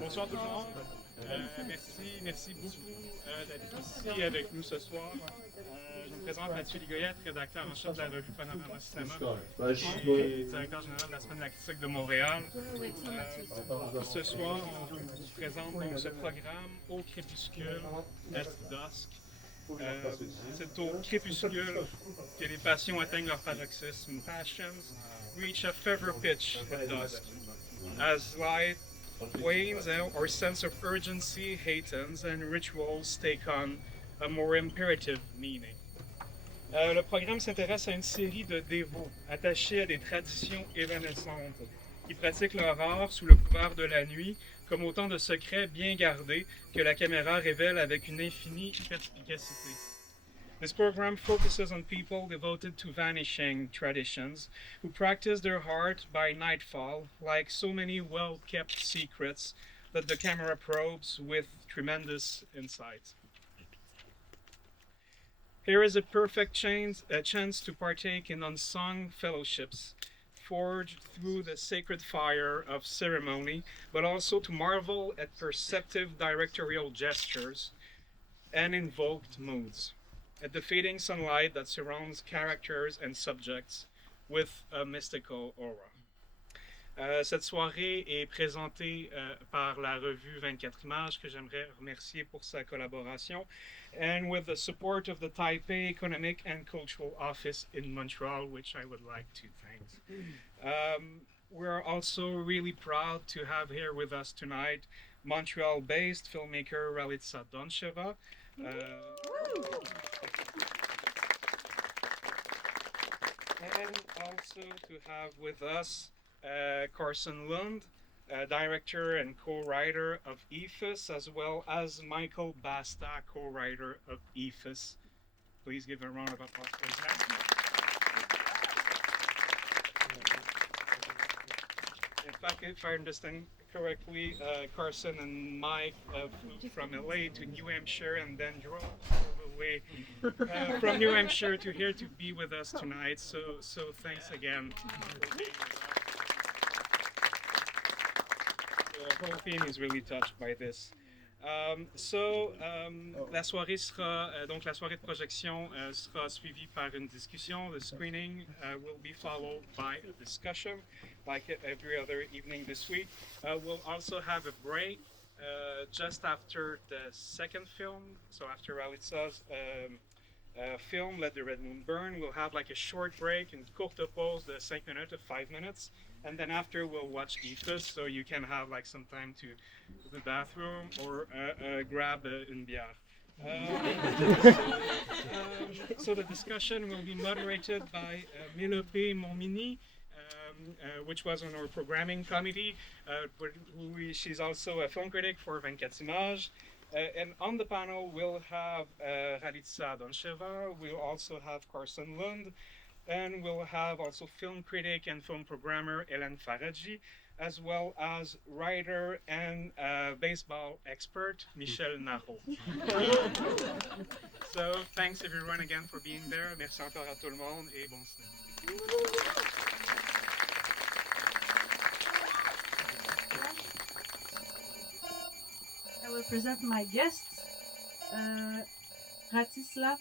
Bonsoir tout le monde. Merci beaucoup d'être ici avec nous ce soir. Je me présente Mathieu Ligoyette, rédacteur en chef de la revue Panorama Cinéma et directeur général de la Semaine de la critique de Montréal. Ce soir, on vous présente donc ce programme au crépuscule at DUSK. C'est au crépuscule que les passions atteignent leur paroxysme. Passions reach a fever pitch at dusk. As light wanes, our sense of urgency heightens and rituals take on a more imperative meaning. Le programme s'intéresse à une série de dévots attachés à des traditions évanescentes qui pratiquent leur art sous le couvert de la nuit comme autant de secrets bien gardés que la caméra révèle avec une infinie perspicacité. This program focuses on people devoted to vanishing traditions who practice their art by nightfall, like so many well-kept secrets that the camera probes with tremendous insight. Here is a perfect chance to partake in unsung fellowships, forged through the sacred fire of ceremony, but also to marvel at perceptive directorial gestures and invoked moods, at the fading sunlight that surrounds characters and subjects with a mystical aura. Cette soirée est présentée par la revue 24 images, que j'aimerais remercier pour sa collaboration, and with the support of the Taipei Economic and Cultural Office in Montreal, which I would like to thank. We're also really proud to have here with us tonight Montreal-based filmmaker Ralitsa Doncheva. And also to have with us Carson Lund, director and co-writer of Eephus, as well as Michael Basta, co-writer of Eephus. Please give a round of applause for that. In fact, if I understand correctly, Carson and Mike flew from LA to New Hampshire and then drove all the way from New Hampshire to here to be with us tonight. So thanks again for being with us. The whole team is really touched by this. La soirée sera donc la soirée de projection sera suivie par une discussion. The screening will be followed by a discussion, like every other evening this week. We'll also have a break just after the second film. So after Ralitsa's film, Let the Red Moon Burn, we'll have like a short break, une courte pause de 5 minutes to 5 minutes. And then after we'll watch Eephus, so you can have like some time to the bathroom or grab une bière. So the discussion will be moderated by Mélopée Montminy, which was on our programming committee. She's also a film critic for 24 images. And on the panel we'll have Ralitsa Doncheva, we'll also have Carson Lund, and we'll have also film critic and film programmer Helen Faradji, as well as writer and baseball expert Michel Nareau. So thanks everyone again for being there. Merci encore à tout le monde et bon cinéma. I will present my guests, Ralitsa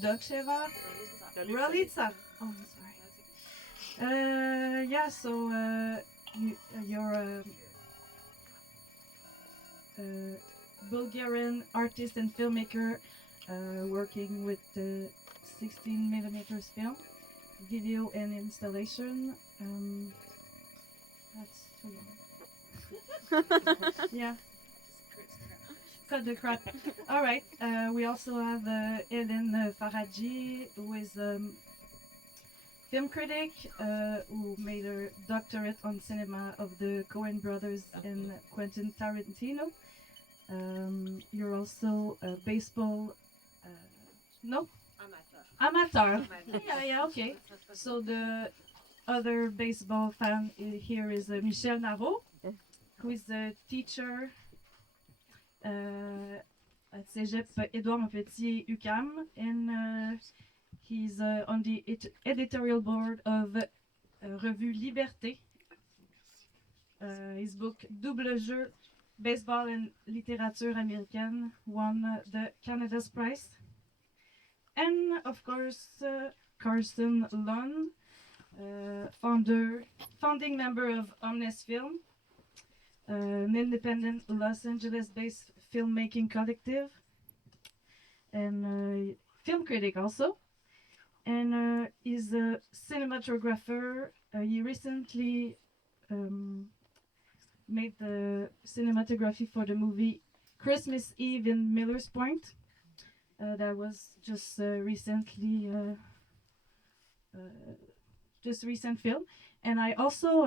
Doncheva. Ralitsa. Oh, sorry. Yeah, so you're a Bulgarian artist and filmmaker working with the 16mm film, video and installation. That's too long. Yeah. Cut the crap. All right. We also have Helen Faradji, who is film critic who made her doctorate on cinema of the Coen brothers and Quentin Tarantino. You're also a baseball. No? Amateur. Yeah, okay. So the other baseball fan here is Michel Nareau, who is a teacher at Cégep Édouard Montpetit UQAM, and He's on the editorial board of Revue Liberté. His book Double Jeu, Baseball and Littérature Américaine won the Canada's Prize. And of course, Carson Lund, founding member of Omnes Film, an independent Los Angeles-based filmmaking collective, and film critic also. And is a cinematographer. He recently made the cinematography for the movie Christmas Eve in Miller's Point. That was just recent film. And I also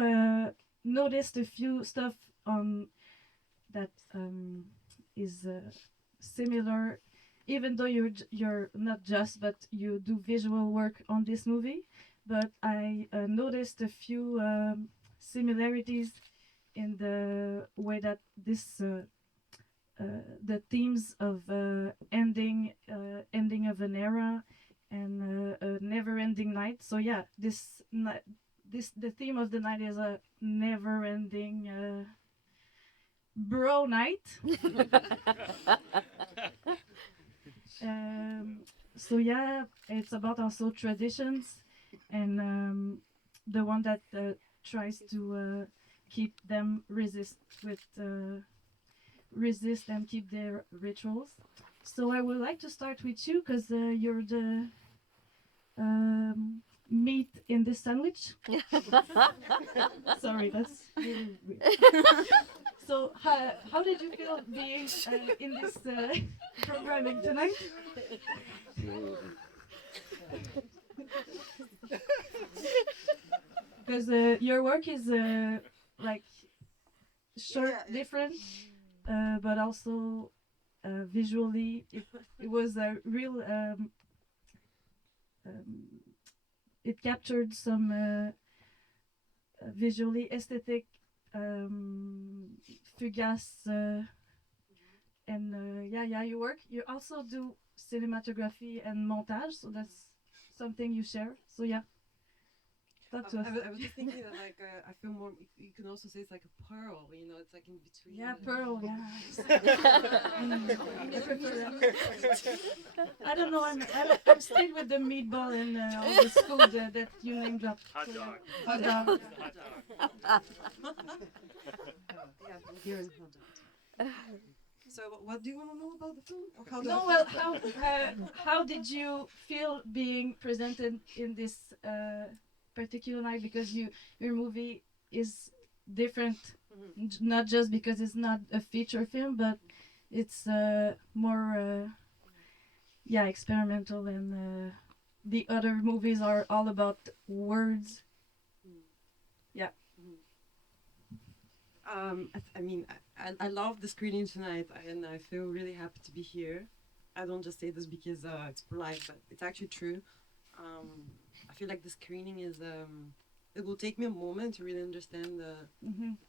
noticed a few stuff on that is similar, even though you're not just, but you do visual work on this movie. But I noticed a few similarities in the way that this the themes of ending of an era and a never-ending night. So yeah, the theme of the night is a never-ending bro night. So yeah, it's about also traditions, and the one that tries to keep them resist and keep their rituals. So I would like to start with you because you're the meat in this sandwich. Sorry, that's really weird. So how did you feel being in this programming tonight? Because your work is like short, different, but also visually it was a real it captured some visually aesthetic fugace and you also do cinematography and montage, so that's something you share. So yeah, talk to us. I was just thinking that like I feel more. You can also say it's like a pearl. You know, it's like in between. Yeah, pearl. Yeah. I prefer that. I don't know. I'm still with the meatball and all this food that you name dropped. Hot dog. Hot dog. Yeah, Bulgarian hot dogs. So, what do you want to know about the film? Or how No, well, how did you feel being presented in this particular night? Because your movie is different, not just because it's not a feature film, but it's more experimental, and the other movies are all about words. Yeah. I love the screening tonight, and I feel really happy to be here. I don't just say this because it's polite, but it's actually true. I feel like the screening is it will take me a moment to really understand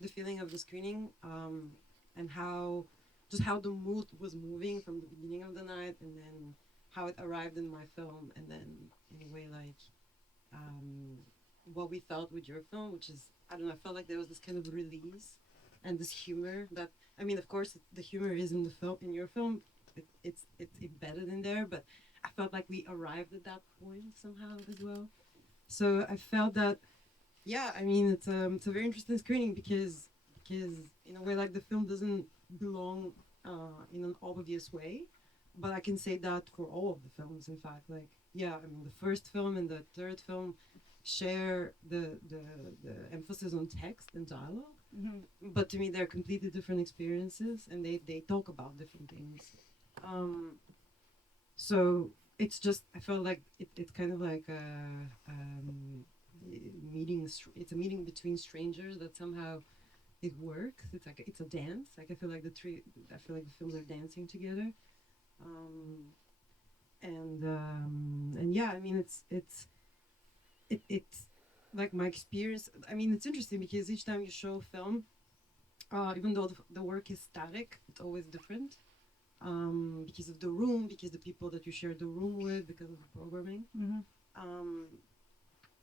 the feeling of the screening, and how the mood was moving from the beginning of the night, and then how it arrived in my film, and then in a way like what we felt with your film, which is, I don't know, I felt like there was this kind of release and this humor that, I mean, of course the humor is in the film, in your film, it's embedded in there, but I felt like we arrived at that point somehow as well. So I felt that, yeah, I mean, it's a very interesting screening because in a way, like, the film doesn't belong in an obvious way, but I can say that for all of the films, in fact. Like, yeah, I mean, the first film and the third film share the emphasis on text and dialogue, but to me they're completely different experiences, and they talk about different things. So it's just, I felt like it's kind of like a meeting. It's a meeting between strangers that somehow it works. It's like it's a dance. Like I feel like the films are dancing together. And yeah, I mean, it's like my experience. I mean, it's interesting because each time you show a film, even though the work is static, it's always different. because of the room, because the people that you share the room with, because of the programming.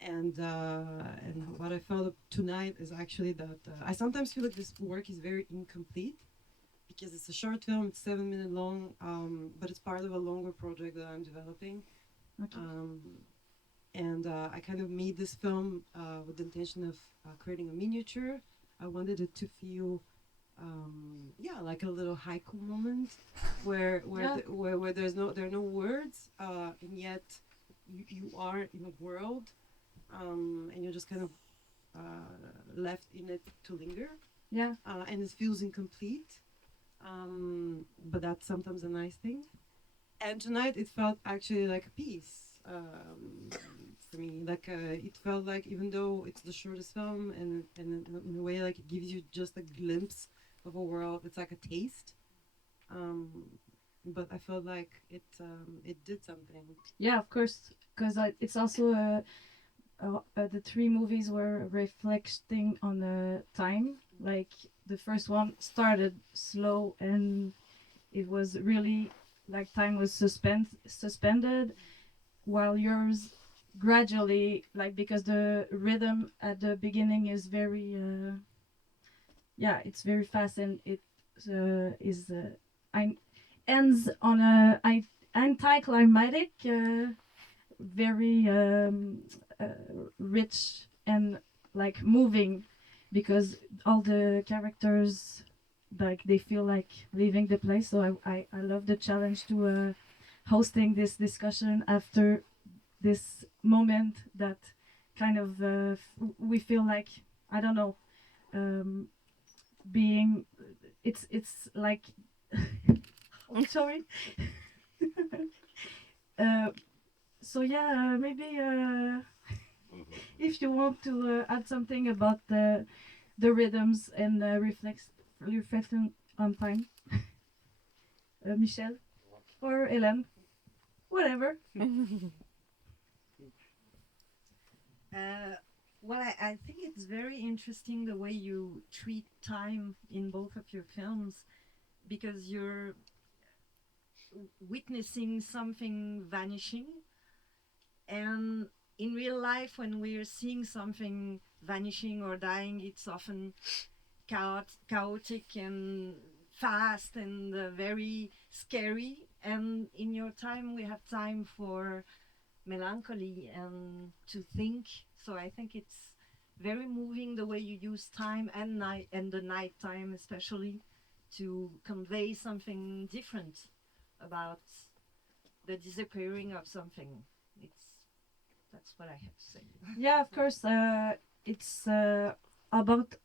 And what I felt tonight is actually that I sometimes feel like this work is very incomplete because it's a short film, it's 7 minutes long, but it's part of a longer project that I'm developing. Okay. And I kind of made this film with the intention of creating a miniature. I wanted it to feel, like a little haiku moment, where there are no words, and yet you are in a world, and you're just kind of left in it to linger. Yeah. And it feels incomplete, but that's sometimes a nice thing. And tonight it felt actually like a piece. For me, like it felt like, even though it's the shortest film, and in a way, like it gives you just a glimpse of a world, it's like a taste, but I felt like it did something. Yeah, of course, because it's also the three movies were reflecting on the time. Like the first one started slow, and it was really like time was suspended, while yours gradually, like, because the rhythm at the beginning is very it's very fast, and it ends on a anticlimactic, very rich and like moving, because all the characters, like, they feel like leaving the place. So I love the challenge to hosting this discussion after this moment that kind of we feel like, I don't know, being it's like I'm sorry. So yeah, maybe if you want to add something about the rhythms and reflecting on time, Michel or Helen, whatever. Well, I think it's very interesting the way you treat time in both of your films, because you're witnessing something vanishing, and in real life, when we're seeing something vanishing or dying, it's often chaotic and fast and very scary. And in your time, we have time for melancholy and to think. So I think it's very moving the way you use time and night, and the night time especially, to convey something different about the disappearing of something. That's what I have to say. Yeah, of course. It's about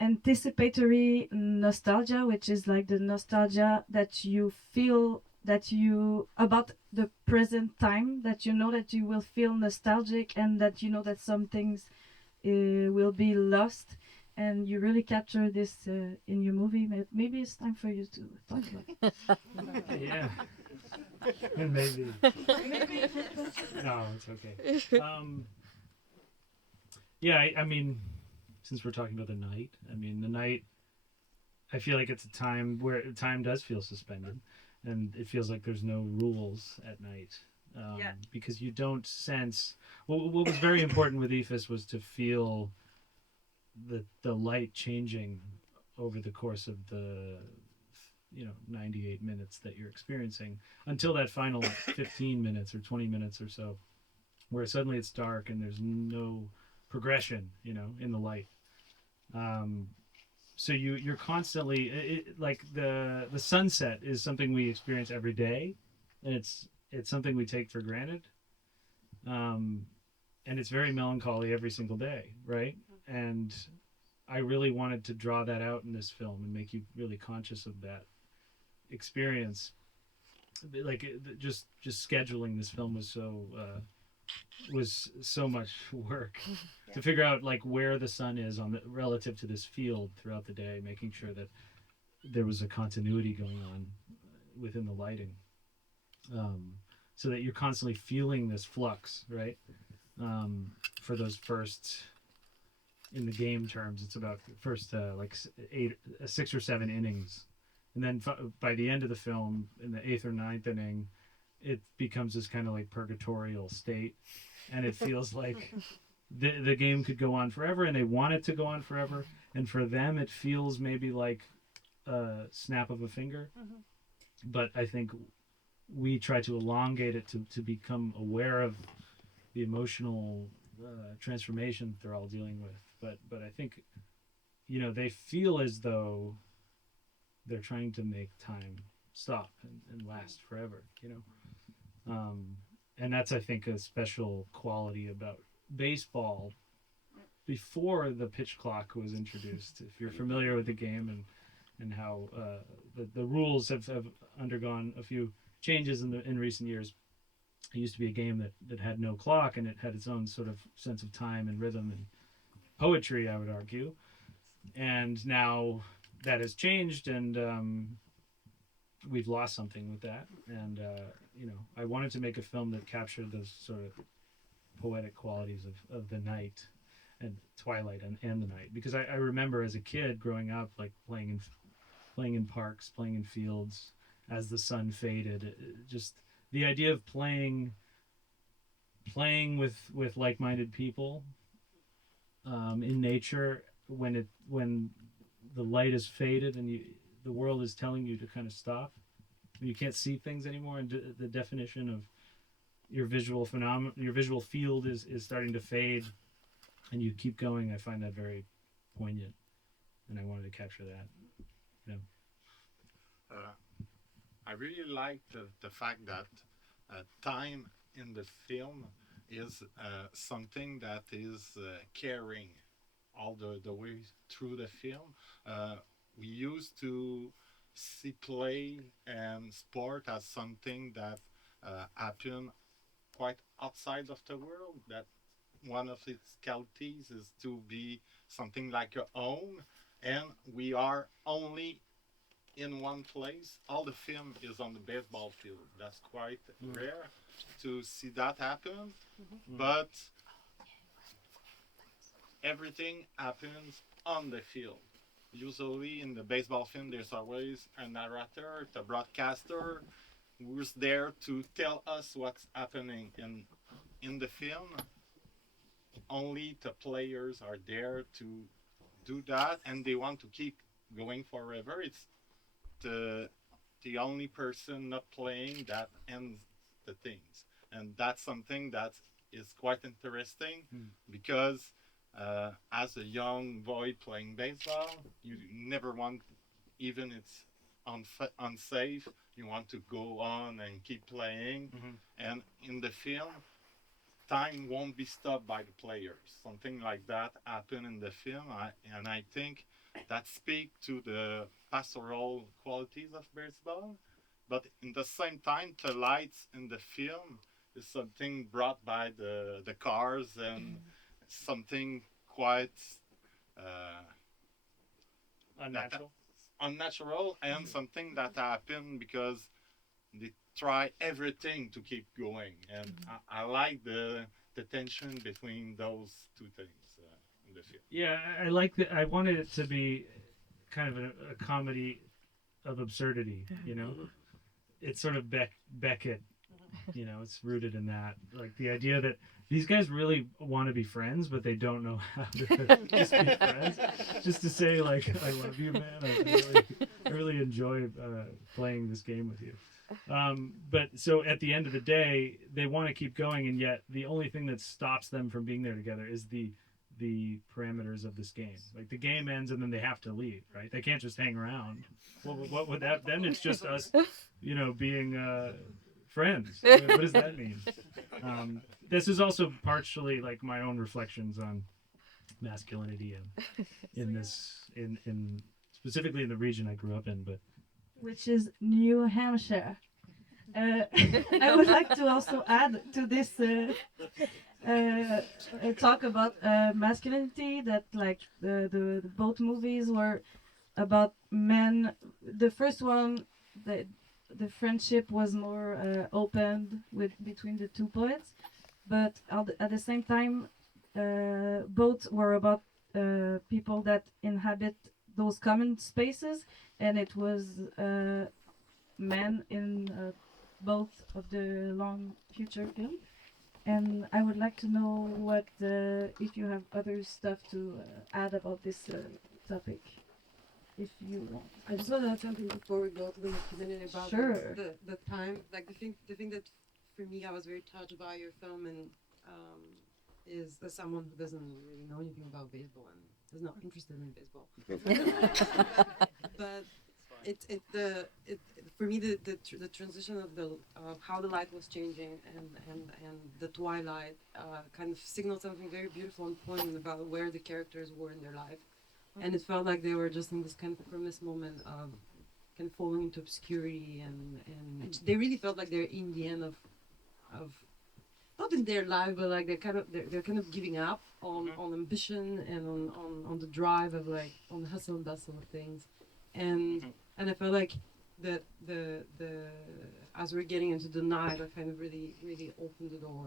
anticipatory nostalgia, which is like the nostalgia that you feel, that you about the present time, that you know that you will feel nostalgic, and that you know that some things will be lost, and you really capture this in your movie. Maybe it's time for you to talk about it. Yeah. Maybe. No, it's okay. I mean, since we're talking about the night, the night, I feel like it's a time where time does feel suspended, and it feels like there's no rules at night. Because you don't sense. What was very important with Eephus was to feel the light changing over the course of the 98 minutes that you're experiencing, until that final 15 minutes or 20 minutes or so, where suddenly it's dark and there's no progression, in the light. So you're constantly like the sunset is something we experience every day, and it's something we take for granted, and it's very melancholy every single day, right? And I really wanted to draw that out in this film and make you really conscious of that experience. Like just scheduling this film was so much work to figure out like where the sun is relative to this field throughout the day, making sure that there was a continuity going on within the lighting, so that you're constantly feeling this flux, right? For those first, in the game terms, it's about first 6 or 7 innings and then by the end of the film, in the 8th or 9th inning, it becomes this kind of like purgatorial state, and it feels like the game could go on forever, and they want it to go on forever, and for them it feels maybe like a snap of a finger. But I think we try to elongate it to become aware of the emotional transformation they're all dealing with. But I think, you know, they feel as though they're trying to make time stop and last forever, you know. And that's, I think, a special quality about baseball before the pitch clock was introduced. If you're familiar with the game and how the rules have undergone a few changes in recent years. It used to be a game that had no clock, and it had its own sort of sense of time and rhythm and poetry, I would argue. And now that has changed, and we've lost something with that. And you know, I wanted to make a film that captured those sort of poetic qualities of the night and twilight and the night, because I remember as a kid growing up, like playing in parks, playing in fields as the sun faded. Just the idea of playing with like-minded people in nature when the light is faded and the world is telling you to kind of stop. You can't see things anymore, and the definition of your visual field is starting to fade, and you keep going. I find that very poignant, and I wanted to capture that. Yeah. I really like the fact that time in the film is something that is carrying all the way through the film. We used to see play and sport as something that happen quite outside of the world, that one of its qualities is to be something like your own, and we are only in one place. All the film is on the baseball field. That's quite rare to see that happen, but everything happens on the field. Usually in the baseball film, there's always a narrator, the broadcaster, who's there to tell us what's happening in the film. Only the players are there to do that, and they want to keep going forever. It's the only person not playing that ends the things, and that's something that is quite interesting because as a young boy playing baseball, you never want, even it's unsafe, you want to go on and keep playing. And in the film, time won't be stopped by the players. Something like that happened in the film, and I think that speaks to the pastoral qualities of baseball. But in the same time, the lights in the film is something brought by the cars, and something quite unnatural, and something that happened because they try everything to keep going. And I like the tension between those two things in the film. Yeah, I like that. I wanted it to be kind of a comedy of absurdity, you know. It's sort of Beckett, you know, it's rooted in that. Like the idea that these guys really want to be friends, but they don't know how to just be friends. Just to say, like, I love you, man. I really enjoy playing this game with you. But so at the end of the day, they want to keep going, and yet the only thing that stops them from being there together is the parameters of this game. Like the game ends and then they have to leave, right? They can't just hang around. Well, what would that then? It's just us, you know, being friends. What does that mean? This is also partially like my own reflections on masculinity and in specifically in the region I grew up in, but which is New Hampshire. I would like to also add to this talk about masculinity, that like the both movies were about men. The first one, the friendship was more open between the two poets, but at the same time both were about people that inhabit those common spaces, and it was men in both of the long future film. And I would like to know what if you have other stuff to add about this topic, if you want. I just want to add something before we go to the community about Sure. the time. Like the thing that for me I was very touched by your film and is as someone who doesn't really know anything about baseball and is not interested in baseball. but for me the transition of how the light was changing and the twilight kind of signaled something very beautiful and poignant about where the characters were in their life. And it felt like they were just in this kind of premise moment of kind of falling into obscurity and they really felt like they're in the end of not in their life, but like they're kind of giving up on ambition and on the drive of like on the hustle and bustle of things. And I felt like the as we're getting into the night, I kind of really opened the door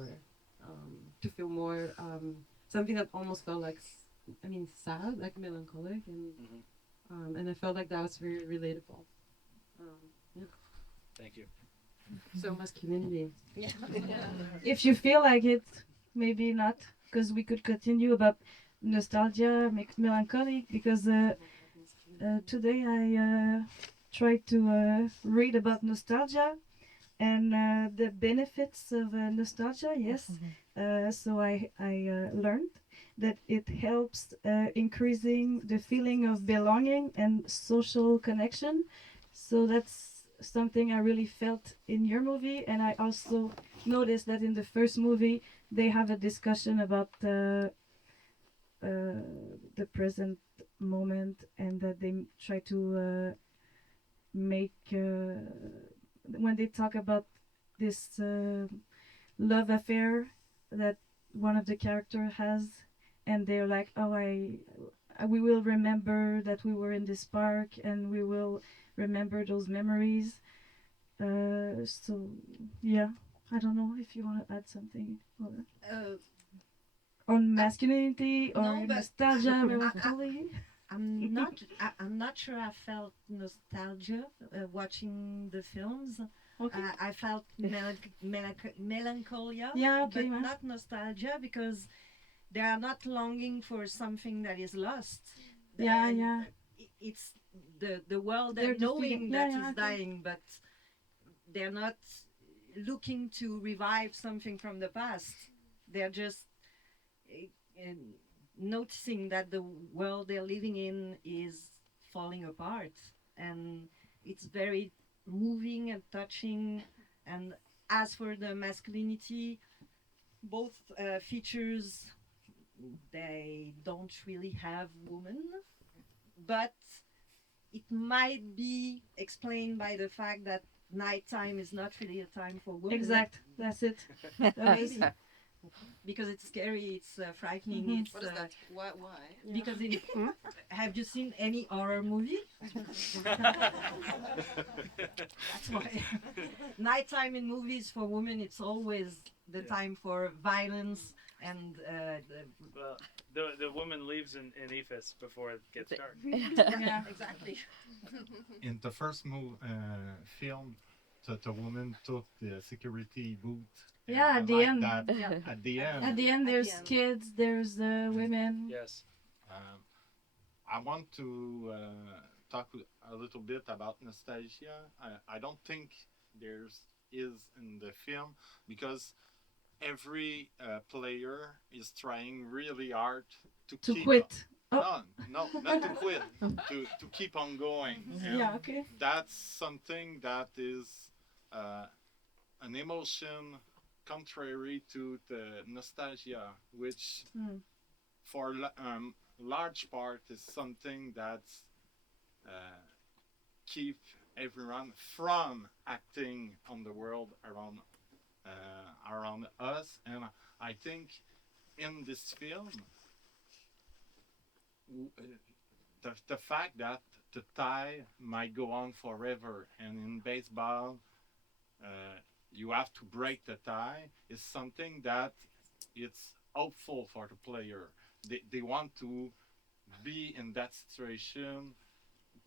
to feel more something that almost felt like sad, like melancholic, and I felt like that was very relatable. Yeah. Thank you. So masculinity. Yeah. If you feel like it, maybe not, because we could continue about nostalgia, melancholic, because today I tried to read about nostalgia and the benefits of nostalgia, yes. So I learned that it helps increasing the feeling of belonging and social connection. So that's something I really felt in your movie, and I also noticed that in the first movie they have a discussion about the present moment, and that they try to make when they talk about this love affair that one of the character has, and they're like, oh, we will remember that we were in this park, and we will remember those memories. So yeah, I don't know if you want to add something on masculinity or No, but nostalgia, melancholy. I'm not sure I felt nostalgia watching the films. Okay. I felt melancholia, Yeah, okay, but man. not nostalgia, because they are not longing for something that is lost. Yeah, yeah. It's the world They're and just knowing feeling- that yeah, is yeah, okay. dying, but they're not looking to revive something from the past. They're just noticing that the world they're living in is falling apart, and it's very moving and touching. And as for the masculinity, both features, they don't really have women, but it might be explained by the fact that nighttime is not really a time for women. Exact. That's it. Maybe. Because it's scary, it's frightening. Mhm. It's, What is that? Why? because have you seen any horror movie? That's why. Nighttime in movies for women, it's always the time for violence and Well, the woman leaves in Eephus before it gets dark. Yeah. exactly. In the first film, the woman took the security boot. and Yeah, I at the like end. that Yeah. at the end. At the end, At there's the end. kids, there's women. Yes. I want to talk a little bit about nostalgia. I don't think there's is in the film, because every player is trying really hard to To keep quit. Oh. No, not to quit, to keep on going. And Yeah, okay. that's something that is an emotion contrary to the nostalgia, which Mm. for large part is something that keep everyone from acting on the world around us. And I think in this film, the fact that the tie might go on forever, and in baseball you have to break the tie, is something that it's hopeful for the player. They want to be in that situation,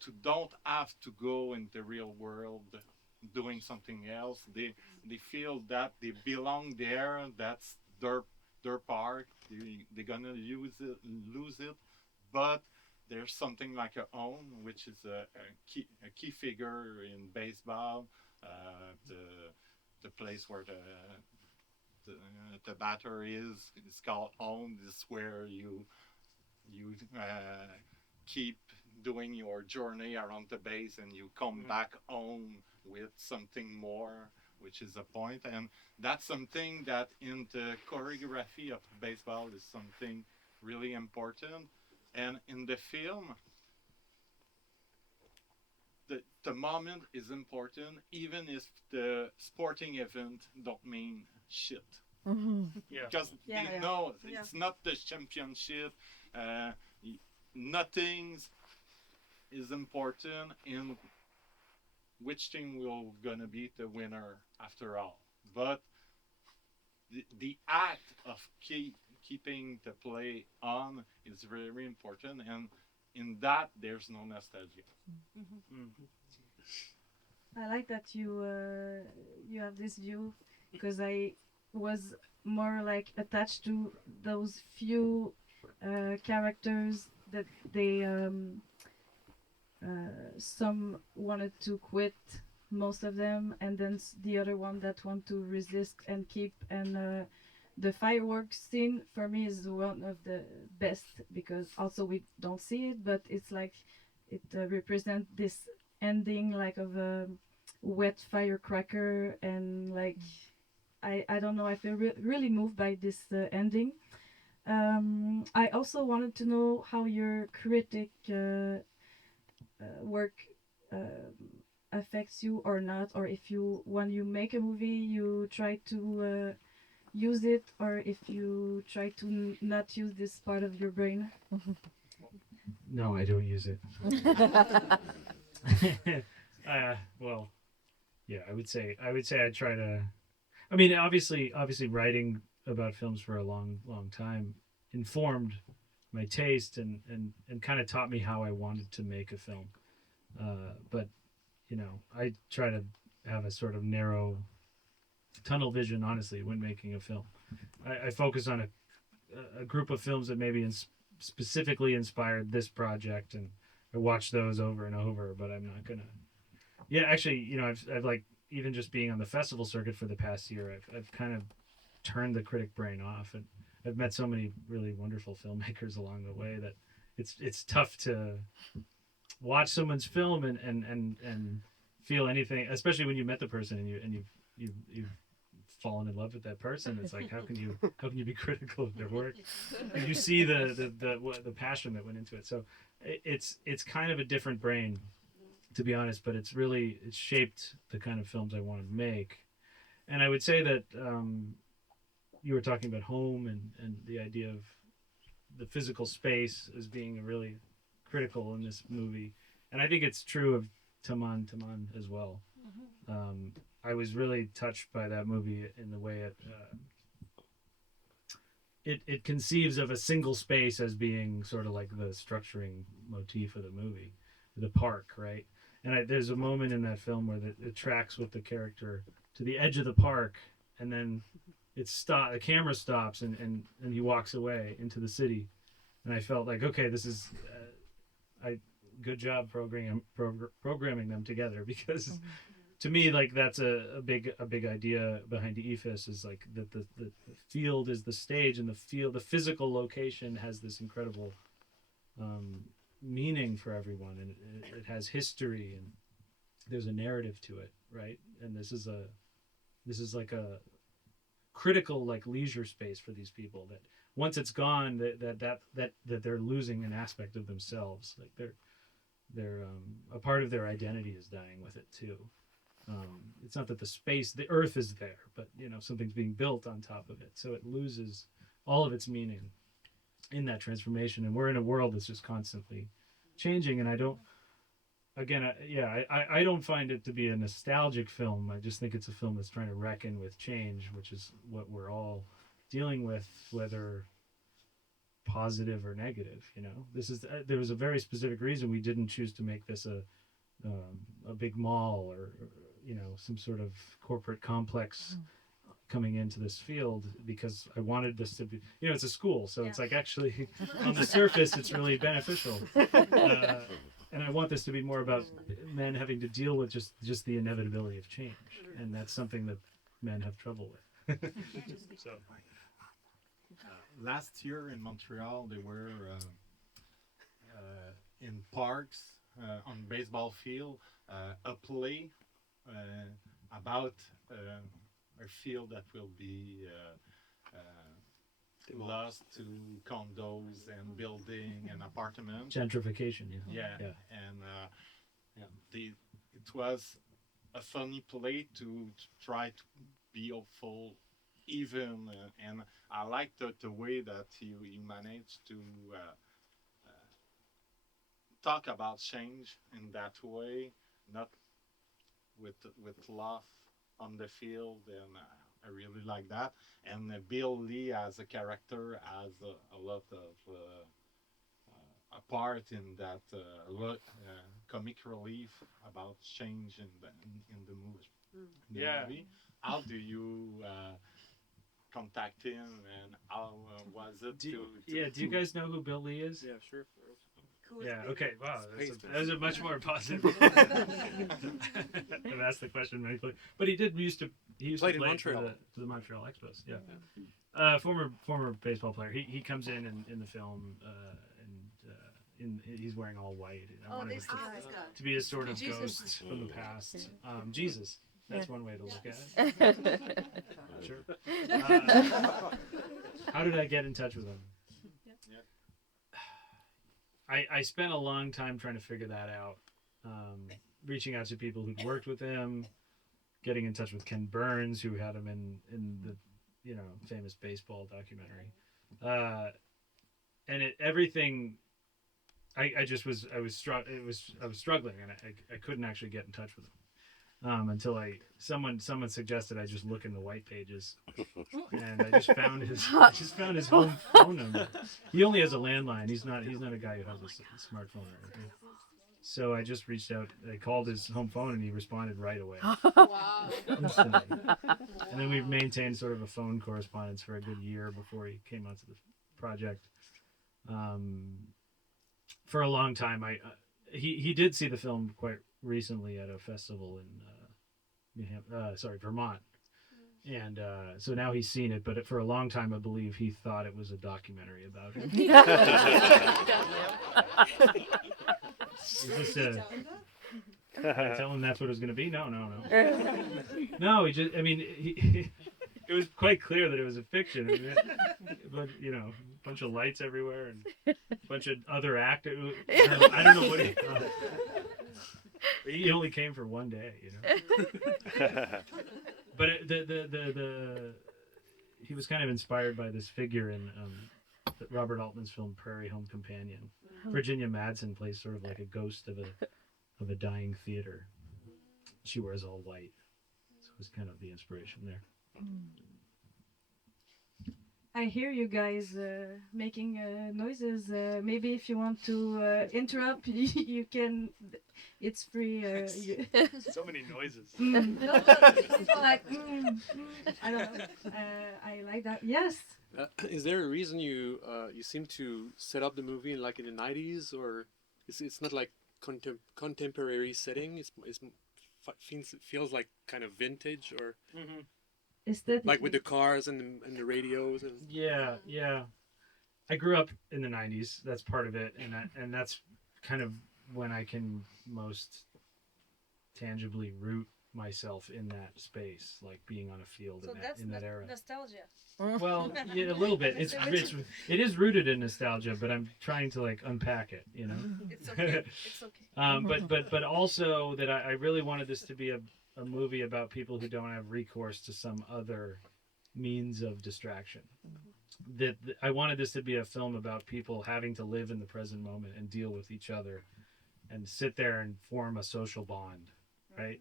to don't have to go in the real world doing something else. They feel that they belong there. That's their park. They're gonna lose it, but there's something like a own, which is a key figure in baseball. The place where the batter is called home. This is where you keep doing your journey around the base, and you come back home with something more, which is a point. And that's something that in the choreography of baseball is something really important. And in the film, the moment is important, even if the sporting event don't mean shit. Yeah. Because they know it's not the championship. Nothing is important in which team will gonna be the winner after all. But the act of keeping the play on is very important, and in that there's no nostalgia. I like that you have this view, because I was more like attached to those few characters that they some wanted to quit, most of them, and then the other one that want to resist and keep. And the fireworks scene for me is one of the best, because also we don't see it, but it's like it represents this ending like of a wet firecracker, and like I don't know, I feel really moved by this ending. I also wanted to know how your critic work affects you or not, or if you, when you make a movie, you try to use it, or if you try to not use this part of your brain. No, I don't use it. Well, yeah, I would say I try to. I mean, obviously, writing about films for a long time informed my taste and kind of taught me how I wanted to make a film. But you know, I try to have a sort of narrow tunnel vision, honestly, when making a film. I focus on a group of films that maybe specifically inspired this project, and I watch those over and over. But I'm not gonna. Yeah, actually, you know, I've like, even just being on the festival circuit for the past year, I've kind of turned the critic brain off, and I've met so many really wonderful filmmakers along the way that it's tough to watch someone's film and feel anything, especially when you met the person and you've fallen in love with that person. It's like, how can you be critical of their work? And you see the passion that went into it. So it's kind of a different brain, to be honest, but it's shaped the kind of films I want to make. And I would say that you were talking about home and the idea of the physical space as being really critical in this movie. And I think it's true of Taman-Taman as well. I was really touched by that movie in the way it conceives of a single space as being sort of like the structuring motif of the movie, the park, right? And there's a moment in that film where it tracks with the character to the edge of the park, and then the camera stops, and he walks away into the city. And I felt like, okay, this is good job programming them together, because to me, like, that's a big idea behind Eephus, is like that the field is the stage, and the physical location has this incredible meaning for everyone, and it has history, and there's a narrative to it, right? And this is like a critical, like, leisure space for these people, that once it's gone, that they're losing an aspect of themselves. Like they're a part of their identity is dying with it too. It's not that the earth is there, but you know, something's being built on top of it, so it loses all of its meaning in that transformation. And we're in a world that's just constantly changing, and I don't find it to be a nostalgic film. I just think it's a film that's trying to reckon with change, which is what we're all dealing with, whether positive or negative. You know, this is there was a very specific reason we didn't choose to make this a big mall or you know, some sort of corporate complex coming into this field, because I wanted this to be, you know, it's a school, so it's like actually on the surface it's really beneficial, and I want this to be more about men having to deal with just the inevitability of change, and that's something that men have trouble with. So last year in Montreal, they were in parks, on baseball field, a play about a field that will be lost to condos and building and apartments. gentrification, Yeah, and it was a funny play to try to be hopeful, even, and I like the way that you managed to talk about change in that way, not with love on the field, and I really like that. And Bill Lee as a character has a lot of a part in that comic relief about change in the movie. Movie. How do you contact him, and how was it do you guys know who Bill Lee is? Yeah, sure. Yeah, okay, wow, that was a much more positive. I've asked the question many places, but he used to play in Montreal. For the Montreal Expos, yeah. Former baseball player. He comes in the film, and he's wearing all white. And I wanted this him guy. to be a sort of ghost from the past. Jesus, that's one way to look at it. Sure. How did I get in touch with him? I spent a long time trying to figure that out, reaching out to people who'd worked with him, getting in touch with Ken Burns, who had him in the, you know, famous baseball documentary, and everything. I was struggling, and I couldn't actually get in touch with him until someone suggested I just look in the white pages, and I just found his home phone number. He only has a landline. He's not a guy who has a smartphone or anything. So I just reached out. I called his home phone, and he responded right away. Wow. Instantly. And then we've maintained sort of a phone correspondence for a good year before he came onto the project. For a long time, he did see the film quite recently at a festival in Vermont, and so now he's seen it. But for a long time, I believe he thought it was a documentary about him. Did I tell him that's what it was going to be? No. No, it was quite clear that it was a fiction. But you know, a bunch of lights everywhere and a bunch of other actors. I don't know what he thought. He only came for one day, you know. But he was kind of inspired by this figure in Robert Altman's film Prairie Home Companion. Virginia Madsen plays sort of like a ghost of a dying theater. She wears all white, so it was kind of the inspiration there. I hear you guys making noises. Maybe if you want to interrupt, you can. It's free. So many noises. Like, I don't know. I like that. Yes. Is there a reason you seem to set up the movie in the 90s, or it's not like contemporary setting? It feels like kind of vintage, or like with the cars and the radios and yeah. I grew up in the 90s. That's part of it, and that's kind of when I can most tangibly root myself in that space, like being on a field in that era. Nostalgia. Well, yeah, a little bit. It is rooted in nostalgia, but I'm trying to unpack it, you know. It's okay. It's okay. But also that I really wanted this to be a movie about people who don't have recourse to some other means of distraction. That I wanted this to be a film about people having to live in the present moment and deal with each other, and sit there and form a social bond, right?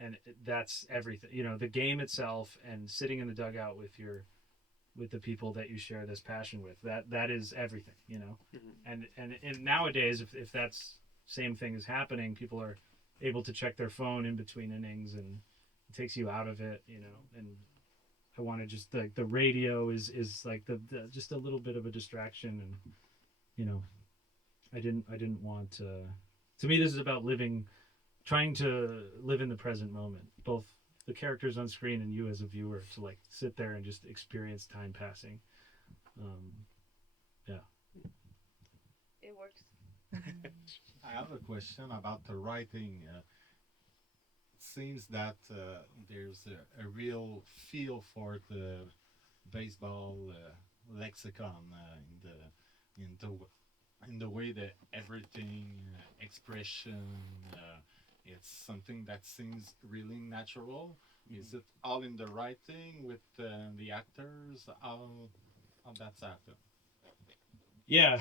And that's everything. You know, the game itself and sitting in the dugout with your with the people that you share this passion with. That is everything, you know. Mhm. And nowadays, if that's same thing is happening, people are able to check their phone in between innings, and it takes you out of it, you know. And I want to just the radio is like the just a little bit of a distraction, and you know, I didn't want to me this is about trying to live in the present moment, both the characters on screen and you as a viewer, to like sit there and just experience time passing. Yeah. It works. I have a question about the writing. It seems that there's a real feel for the baseball lexicon in the way that everything expression. It's something that seems really natural. Is it all in the writing with the actors? How that's happened? Yeah.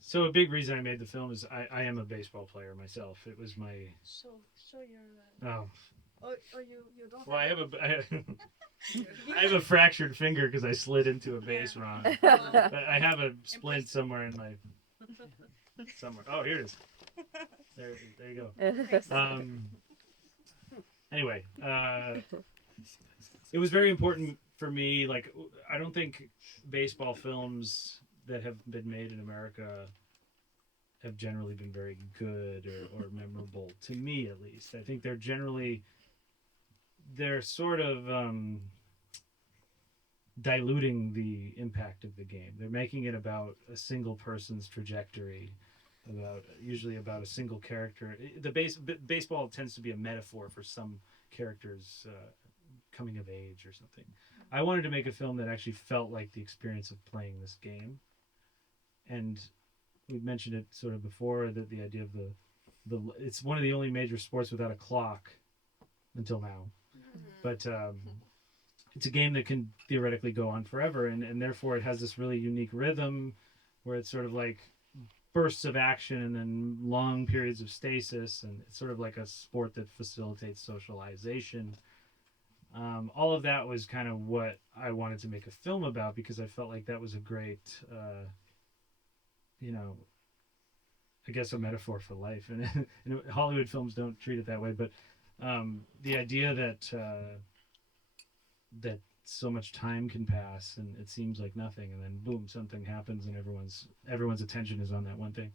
So a big reason I made the film is I am a baseball player myself. It was my Show your. oh Or you don't. well I have a fractured finger because I slid into a base wrong. But I have a splint somewhere in my somewhere. Oh, here it is. There you go. Anyway, it was very important for me. Like, I don't think baseball films that have been made in America have generally been very good or memorable, to me at least. I think they're sort of diluting the impact of the game. They're making it about a single person's trajectory, usually about a single character. Baseball tends to be a metaphor for some characters coming of age or something. I wanted to make a film that actually felt like the experience of playing this game, and we mentioned it sort of before, that the idea of the it's one of the only major sports without a clock until now, but it's a game that can theoretically go on forever, and therefore it has this really unique rhythm where it's sort of like bursts of action and then long periods of stasis, and it's sort of like a sport that facilitates socialization. All of that was kind of what I wanted to make a film about, because I felt like that was a great, I guess a metaphor for life. And Hollywood films don't treat it that way, but the idea that so much time can pass and it seems like nothing, and then boom, something happens and everyone's attention is on that one thing.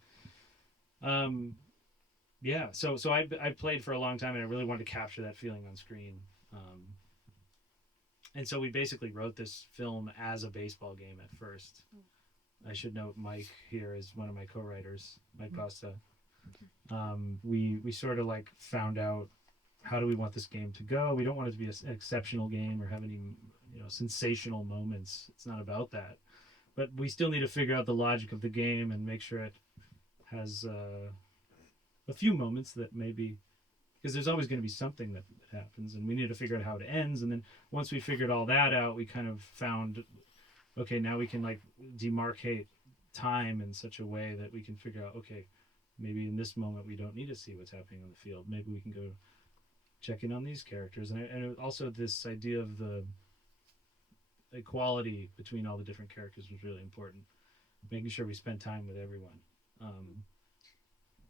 So I played for a long time, and I really wanted to capture that feeling on screen. And so we basically wrote this film as a baseball game at first. I should note Mike here is one of my co-writers, Mike Costa. We sort of like found out, how do we want this game to go? We don't want it to be an exceptional game or have any sensational moments. It's not about that. But we still need to figure out the logic of the game and make sure it has a few moments that maybe, because there's always going to be something that happens, and we need to figure out how it ends. And then once we figured all that out, we kind of found, okay, now we can like demarcate time in such a way that we can figure out, okay, maybe in this moment we don't need to see what's happening on the field. Maybe we can go check in on these characters. And also this idea of the equality between all the different characters was really important. Making sure we spend time with everyone.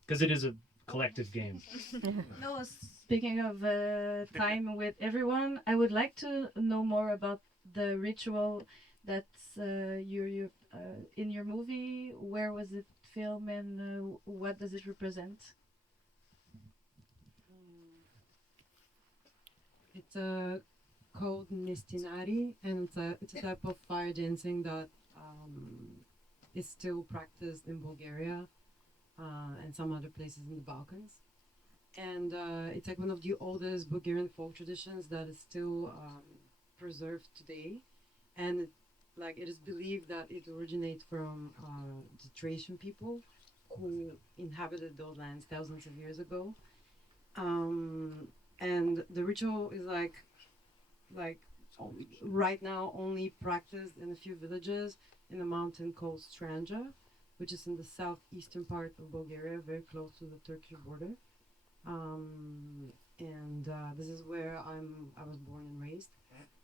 Because it is a collective game. No, speaking of time with everyone, I would like to know more about the ritual that's you in your movie. Where was it filmed, and what does it represent? It's called Nestinari, and it's a type of fire dancing that is still practiced in Bulgaria and some other places in the Balkans. And it's like one of the oldest Bulgarian folk traditions that is still preserved today. And it is believed that it originates from the Thracian people who inhabited those lands thousands of years ago. And the ritual is like right now only practiced in a few villages in a mountain called Stranja, which is in the southeastern part of Bulgaria, very close to the Turkish border. And this is where I was born and raised.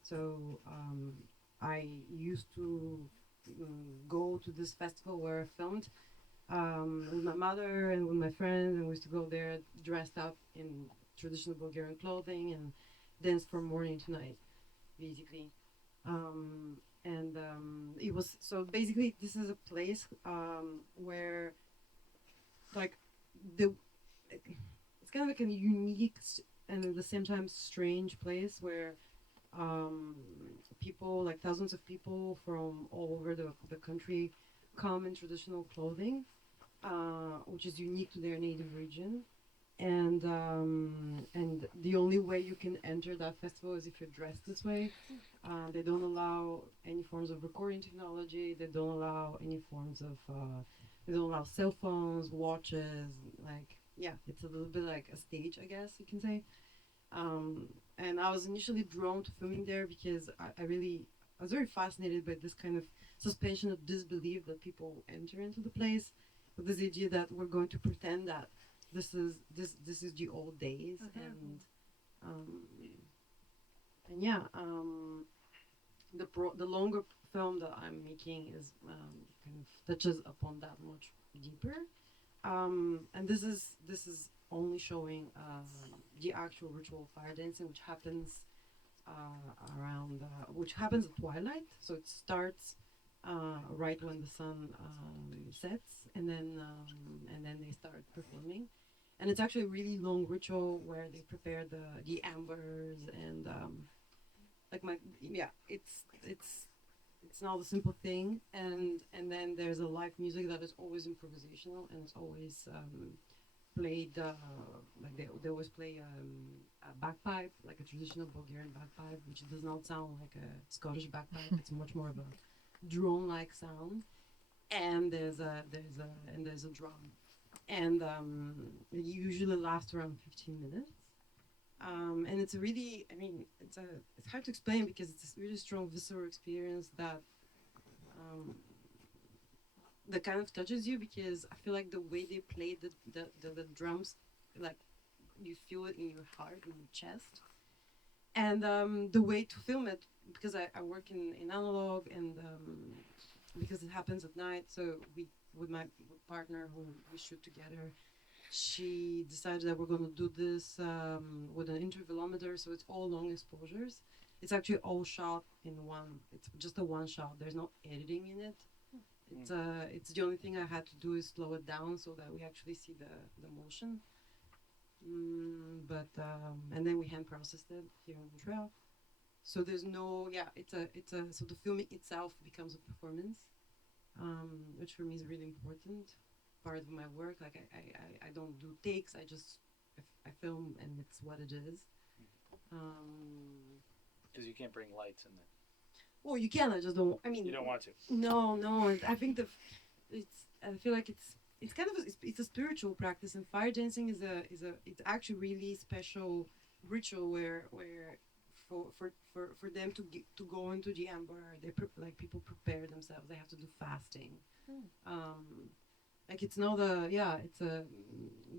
So I used to go to this festival where I filmed with my mother and with my friends, and we used to go there dressed up in traditional Bulgarian clothing and dance from morning to night, basically. It was so basically this is a place where like the it's kind of like a unique and at the same time strange place where people, like thousands of people from all over the country, come in traditional clothing, which is unique to their native region. And the only way you can enter that festival is if you're dressed this way. They don't allow any forms of recording technology. They don't allow any forms of they don't allow cell phones, watches. Like, yeah, it's a little bit like a stage, I guess you can say. And I was initially drawn to filming there because I was very fascinated by this kind of suspension of disbelief that people enter into the place, with this idea that we're going to pretend that this is the old days. And yeah, the longer film that I'm making is kind of touches upon that much deeper. And this is only showing the actual ritual fire dancing, which happens which happens at twilight. So it starts right when the sun sets, and then they start performing. And it's actually a really long ritual where they prepare the ambers and it's not a simple thing. And then there's a live music that is always improvisational, and it's always played they always play a bagpipe, like a traditional Bulgarian bagpipe, which does not sound like a Scottish bagpipe. It's much more of a drone-like sound. And there's a drum, and it usually lasts around 15 minutes. And it's a really, I mean, it's hard to explain because it's a really strong visceral experience that kind of touches you, because I feel like the way they play the drums, like you feel it in your heart, in your chest. And the way to film it, because I work in analog, and because it happens at night, so with my partner who we shoot together, she decided that we're going to do this with an intervalometer, so it's all long exposures. It's actually all shot in one. It's just a one shot. There's no editing in it. It's the only thing I had to do is slow it down so that we actually see the motion. And then we hand processed it here in Montreal. So there's no, so the film itself becomes a performance, which for me is really important part of my work. Like I don't do takes. I film, and it's what it is. Because you can't bring lights in there. Well, you can. I just don't. I mean, You don't want to. No. I think I feel like it's kind of it's a spiritual practice, and fire dancing is it's actually really special ritual where for them to go into the amber, like people prepare themselves. They have to do fasting. Like it's not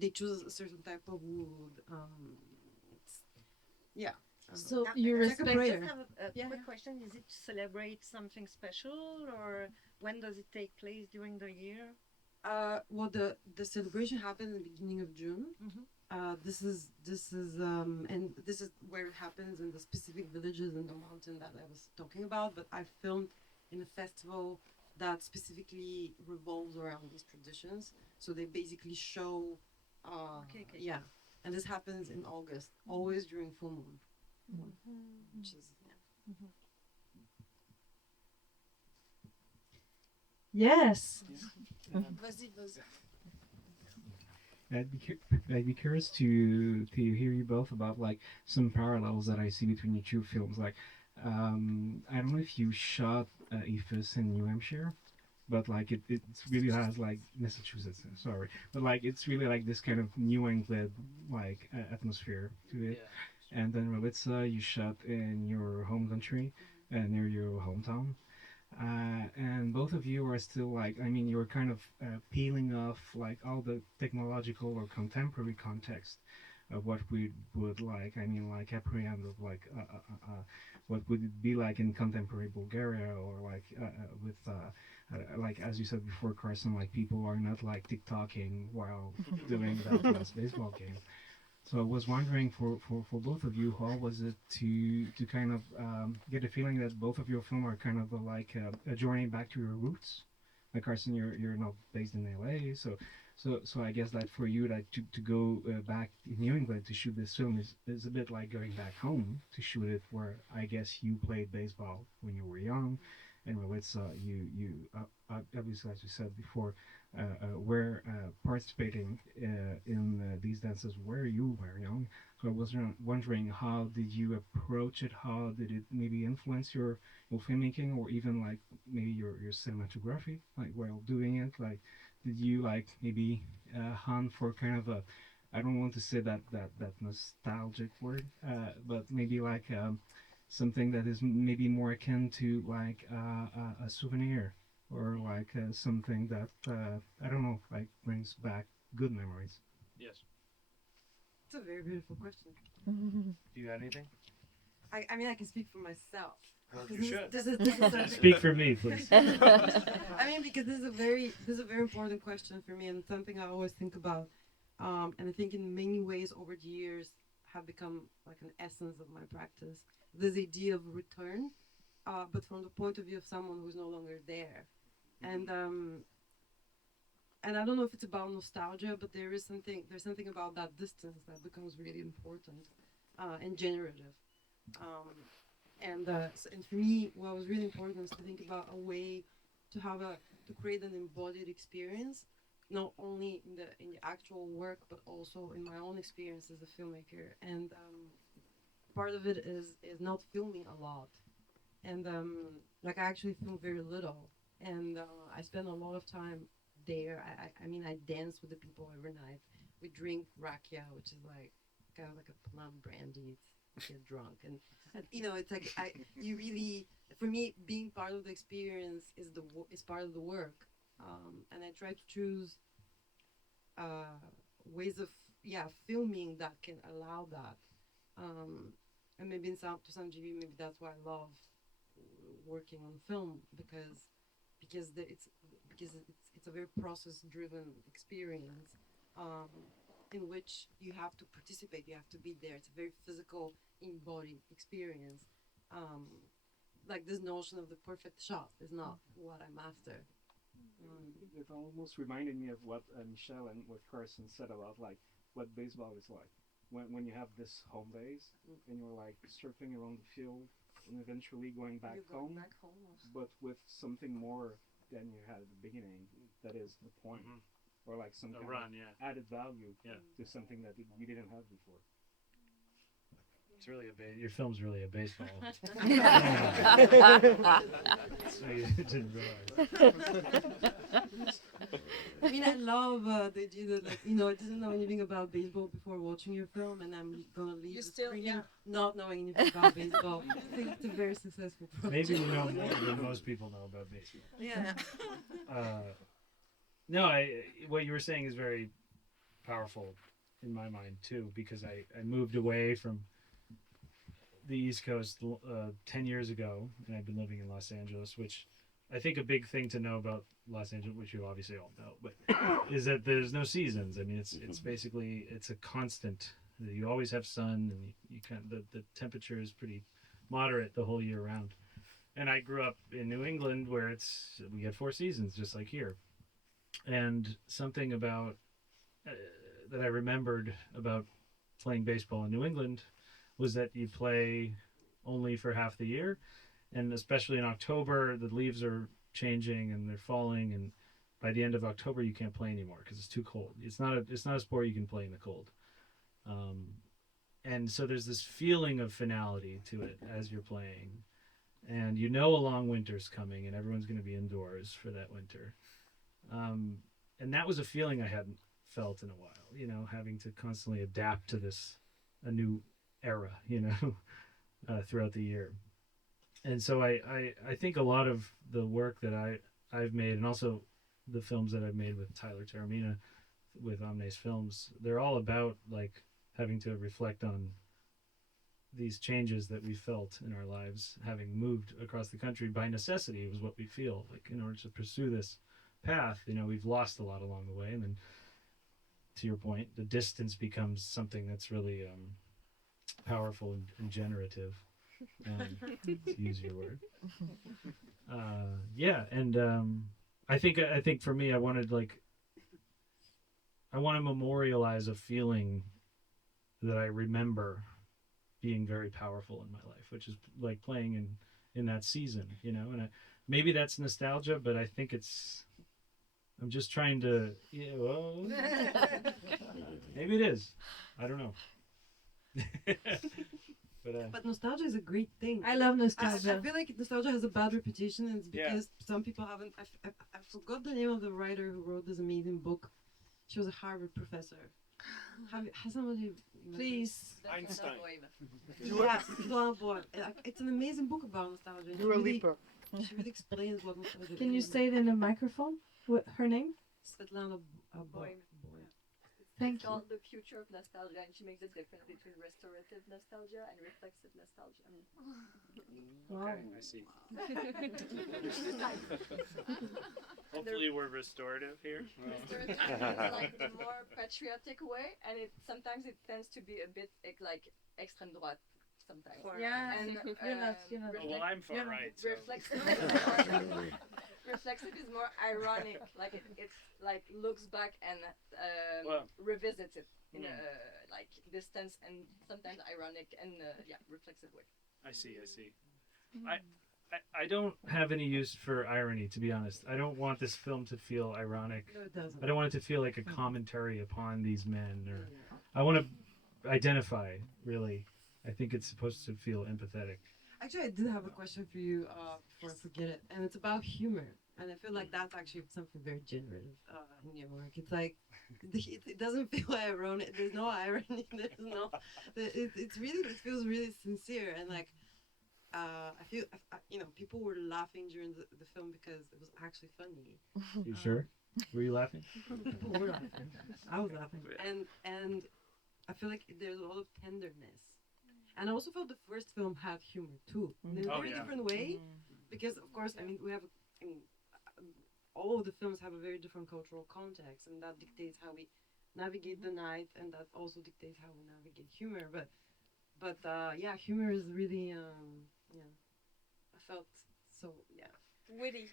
they choose a certain type of wood. So Now, you I just respect. have a Yeah. quick question. Is it to celebrate something special, or when does it take place during the year? Well, the celebration happened at the beginning of June. This is and this is where it happens in the specific villages in the mountain that I was talking about. But I filmed in a festival that specifically revolves around these traditions. So they basically show, Okay. yeah, and this happens in August, always during full moon, which is Yes. Vas-y, vas-y. I'd be curious to hear you both about like some parallels that I see between your two films. Like, I don't know if you shot Eephus in New Hampshire, but like it really has like Massachusetts. Sorry, but like it's really like this kind of New England like atmosphere to it. Yeah. And then Ralitsa, you shot in your home country, near your hometown. And both of you are still like, I mean, you're kind of peeling off like all the technological or contemporary context of what we would like, I mean, like apprehend of like what would it be like in contemporary Bulgaria, or like with like as you said before, Carson, like people are not like TikToking while doing that last baseball game. So I was wondering for both of you, how was it to kind of get a feeling that both of your film are kind of like a journey back to your roots? Like Carson, you're not based in LA, so I guess that for you, like to go back in New England to shoot this film is a bit like going back home to shoot it, where I guess you played baseball when you were young, and Ralitsa, you obviously, as you said before, were participating in these dances where you were young. So I was wondering, how did you approach it? How did it maybe influence your filmmaking, or even like maybe your cinematography, like while doing it? Like, did you like maybe hunt for kind of a, I don't want to say that nostalgic word, but maybe like something that is maybe more akin to like a souvenir, or like something that I don't know, like brings back good memories. Yes. It's a very beautiful question. Do you got anything? I mean, I can speak for myself. You should. This is Speak for me, please. I mean, because this is a very important question for me, and something I always think about. And I think in many ways over the years have become like an essence of my practice. This idea of return, but from the point of view of someone who's no longer there. And I don't know if it's about nostalgia, but there's something about that distance that becomes really important and generative. And for me, what was really important is to think about a way to create an embodied experience, not only in the actual work, but also in my own experience as a filmmaker. And part of it is not filming a lot, and like I actually film very little, and I spend a lot of time there. I mean, I dance with the people every night. We drink rakia, which is like kind of like a plum brandy. Get drunk, and you know, it's like you really, for me, being part of the experience is part of the work, and I try to choose ways of filming that can allow that, and maybe to some degree, maybe that's why I love working on film, because it's a very process driven experience. In which you have to participate, you have to be there. It's a very physical, embodied experience. Like this notion of the perfect shot is not what I'm after. It almost reminded me of what Michel and what Carson said about like what baseball is like. When you have this home base and you're like surfing around the field and eventually going back home, but with something more than you had at the beginning, that is the point. Or like some kind of added value to something that you didn't have before. It's really your film's really a baseball. So you didn't realize. I mean, I love the idea that, like, you know, I didn't know anything about baseball before watching your film, and I'm gonna leave the screening not knowing anything about baseball. I think it's a very successful project. Maybe you know more than most people know about baseball. Yeah. No, what you were saying is very powerful in my mind too, because I moved away from the East Coast 10 years ago, and I've been living in Los Angeles, which I think a big thing to know about Los Angeles, which you obviously all know, but is that there's no seasons. I mean, it's basically, it's a constant. You always have sun, and you kind of, the temperature is pretty moderate the whole year round. And I grew up in New England, where we get 4 seasons, just like here. And something about that I remembered about playing baseball in New England was that you play only for half the year, and especially in October, the leaves are changing and they're falling, and by the end of October, you can't play anymore because it's too cold. It's not a sport you can play in the cold. And so there's this feeling of finality to it as you're playing, and you know a long winter's coming, and everyone's going to be indoors for that winter. And that was a feeling I hadn't felt in a while, you know, having to constantly adapt to a new era, you know, throughout the year. And so I think a lot of the work that I've made, and also the films that I've made with Tyler Taramina, with Omnes Films, they're all about like having to reflect on these changes that we felt in our lives, having moved across the country by necessity, was what we feel like in order to pursue this path. You know, we've lost a lot along the way, and then, to your point, the distance becomes something that's really powerful and generative. To use your word. I think for me, I want to memorialize a feeling that I remember being very powerful in my life, which is like playing in that season, you know. And maybe that's nostalgia, but I think I'm just trying to, maybe it is. I don't know. But nostalgia is a great thing. I love nostalgia. I feel like nostalgia has a bad reputation, and it's because some people haven't. I forgot the name of the writer who wrote this amazing book. She was a Harvard professor. Has somebody? Please. Einstein. Yeah, it's an amazing book about nostalgia. She really explains what nostalgia is. Can you say it in a microphone? What her name? Svetlana Boy. Thank It's you. called The Future of Nostalgia, and she makes the difference between restorative nostalgia and reflexive nostalgia. Wow. Okay, I see. Hopefully we're restorative here. Restorative is like the more patriotic way, and sometimes it tends to be a bit like extreme droite sometimes. Yeah, and you're not. Oh, well, I'm far right. So. Reflexive is more ironic, like it's like looks back and revisits it in a like distance and sometimes ironic and reflexive way. I see. I don't have any use for irony, to be honest. I don't want this film to feel ironic. No, it doesn't. I don't want it to feel like a commentary upon these men, or I want to identify, really. I think it's supposed to feel empathetic. Actually, I did have a question for you before I forget it, and it's about humor. And I feel like that's actually something very generative in your work. It's like it doesn't feel ironic. There's no irony. There's no. It feels really sincere, and like I feel people were laughing during the film because it was actually funny. You sure? Were you laughing? People were laughing. I was laughing, and I feel like there's a lot of tenderness. And I also felt the first film had humor too, in a very different way, because of course, I mean, all of the films have a very different cultural context, and that dictates how we navigate the night, and that also dictates how we navigate humor. But humor is really, I felt so, Witty,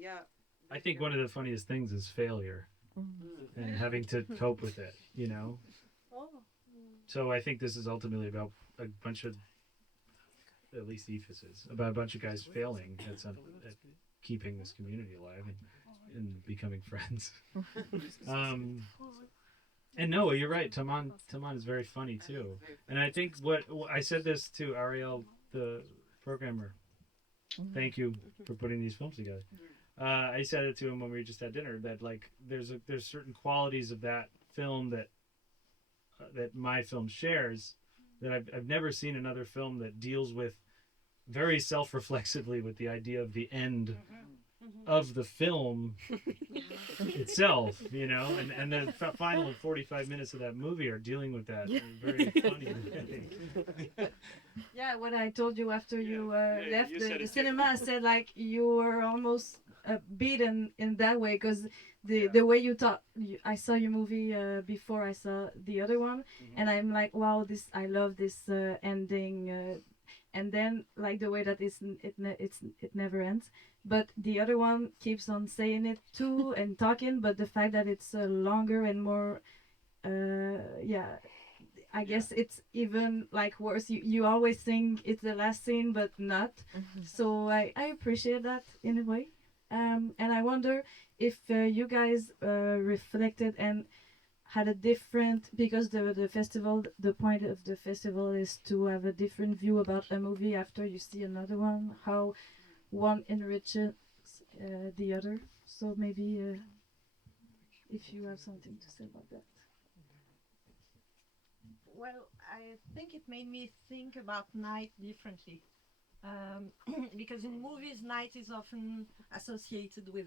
yeah. I think one of the funniest things is failure and having to cope with it, you know? So I think this is ultimately about a bunch of, at least Eephus is, about a bunch of guys failing at keeping this community alive and becoming friends. And no, you're right. Taman is very funny too. And I think what I said this to Ariel, the programmer. Thank you for putting these films together. I said it to him when we were just at dinner that like there's certain qualities of that film that my film shares that I've never seen another film that deals with very self-reflexively with the idea of the end of the film itself, you know, and the final 45 minutes of that movie are dealing with that very funny way. Yeah, what I told you after you left you the cinema, I said like you were almost beaten in that way because the way you talk. I saw your movie before I saw the other one, and I'm like, wow, I love this ending. And then like the way that it never ends, but the other one keeps on saying it too and talking, but the fact that it's longer and more I guess it's even like worse. You always think it's the last scene but not, so I appreciate that in a way, and I wonder if you guys reflected and had a different, because the festival, the point of the festival is to have a different view about a movie after you see another one, how one enriches the other. So maybe if you have something to say about that. Well, I think it made me think about night differently. Because in movies, night is often associated with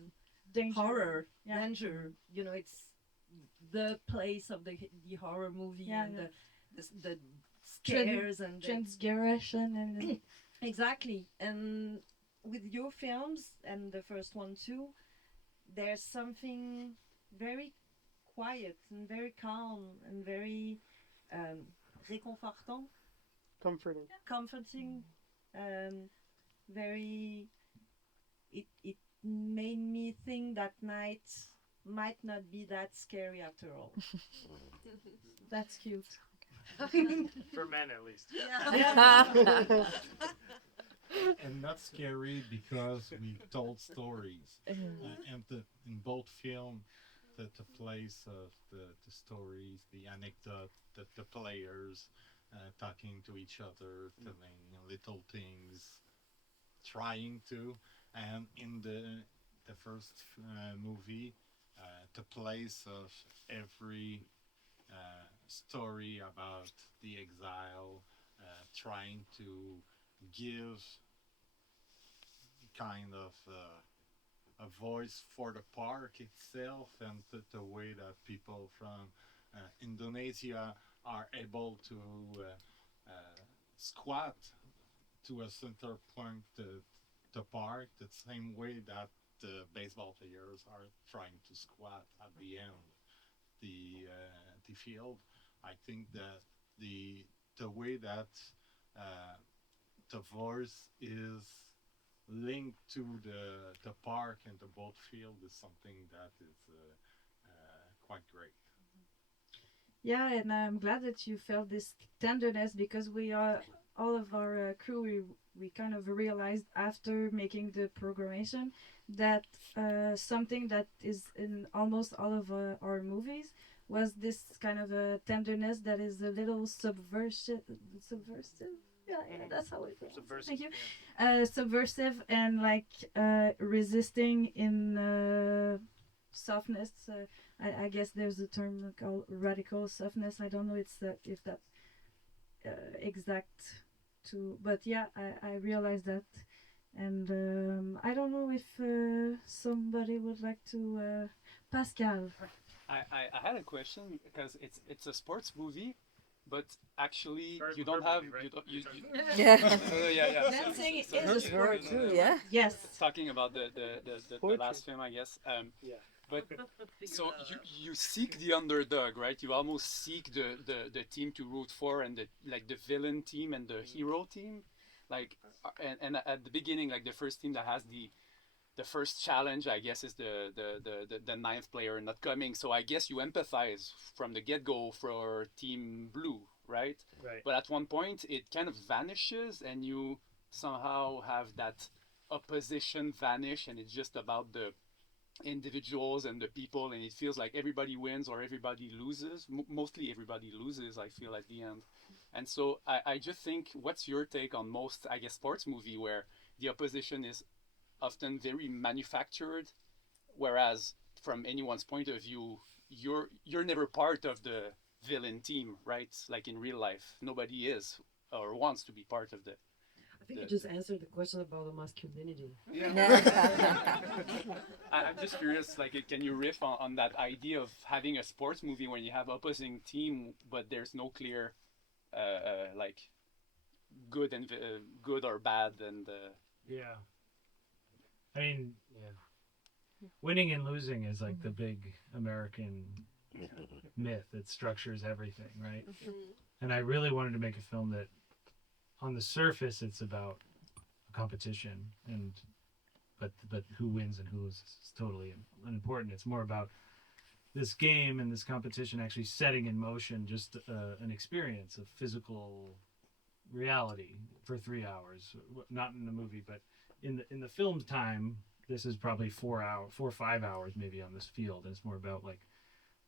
Danger. horror, Yeah. danger. You know, it's the place of the horror movie, and the scares and transgression and exactly. And with your films and the first one too, there's something very quiet and very calm and very réconfortant, comforting, very. It made me think that night might not be that scary after all. that's cute. For men, at least. Yeah. And not scary because we told stories. And in both film, the place of the stories, the anecdote, the players talking to each other, telling little things, trying to. And in the first movie, the place of every story about the exile, trying to give kind of a voice for the park itself, and the way that people from Indonesia are able to squat to a center point the park, the same way that the baseball players are trying to squat at the end the field. I think that the way that the voice is linked to the park and the boat field is something that is quite great. Yeah, and I'm glad that you felt this tenderness, because we are all of our crew. We kind of realized after making the programmation that something that is in almost all of our movies was this kind of a tenderness that is a little subversive. Yeah, that's how it feels. Subversive. Thank you. Yeah. Subversive and like resisting in softness. I guess there's a term called radical softness. I don't know if that exact to, but yeah, I realized that, and I don't know if somebody would like to. Pascal. I had a question because it's a sports movie, but actually Bird- you don't bird have movie, right? you don't you, Yeah. yeah. Dancing So- is a sport too, yeah. Yes. Talking about the last film, I guess. Yeah. But so you seek the underdog, right? You almost seek the team to root for, and the villain team and the hero team, like and at the beginning, like the first team that has the first challenge, I guess, is the ninth player not coming. So I guess you empathize from the get-go for Team Blue, right? Right. But at one point, it kind of vanishes, and you somehow have that opposition vanish, and it's just about the individuals and the people, and it feels like everybody wins or everybody loses. Mostly everybody loses, I feel, at the end. And so I just think, what's your take on most, I guess, sports movie where the opposition is often very manufactured, whereas from anyone's point of view, you're never part of the villain team, right? Like in real life, nobody is or wants to be part of the. I think you just answered the question about the masculinity. Yeah. I'm just curious, like, can you riff on that idea of having a sports movie when you have opposing team, but there's no clear, like, good and good or bad, and. Yeah. I mean, yeah. Winning and losing is like the big American myth that structures everything, right? And I really wanted to make a film that, on the surface, it's about a competition, but who wins and who loses is totally unimportant. It's more about this game and this competition actually setting in motion just an experience of physical reality for 3 hours. Not in the movie, but in the film time, this is probably 4 or 5 hours maybe on this field. And it's more about, like,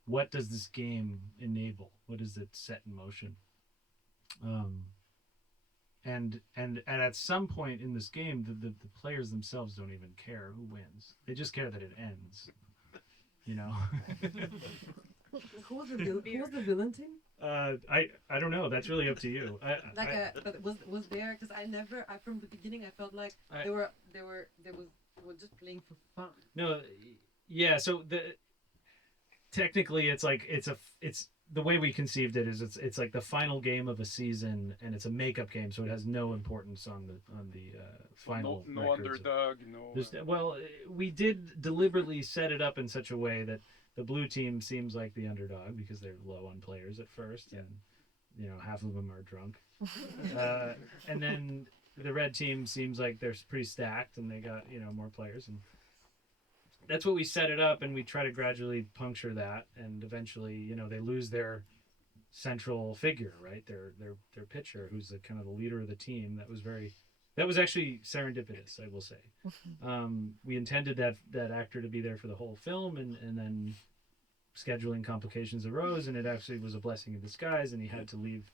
what does this game enable? What does it set in motion? And at some point in this game, the players themselves don't even care who wins. They just care that it ends. You know. Who was the villain team? I don't know. That's really up to you. But was there, because I from the beginning I felt like they were just playing for fun. No, yeah. So technically it's like the way we conceived it is it's like the final game of a season, and it's a makeup game, so it has no importance on the final. No underdog. Well, we did deliberately set it up in such a way that the blue team seems like the underdog because they're low on players at first, and half of them are drunk, and then the red team seems like they're pretty stacked and they got more players, and that's what we set it up, and we try to gradually puncture that, and eventually they lose their central figure, right? Their pitcher, who's the kind of the leader of the team. That was actually serendipitous, I will say. We intended that actor to be there for the whole film, and then scheduling complications arose, and it actually was a blessing in disguise, and he had to leave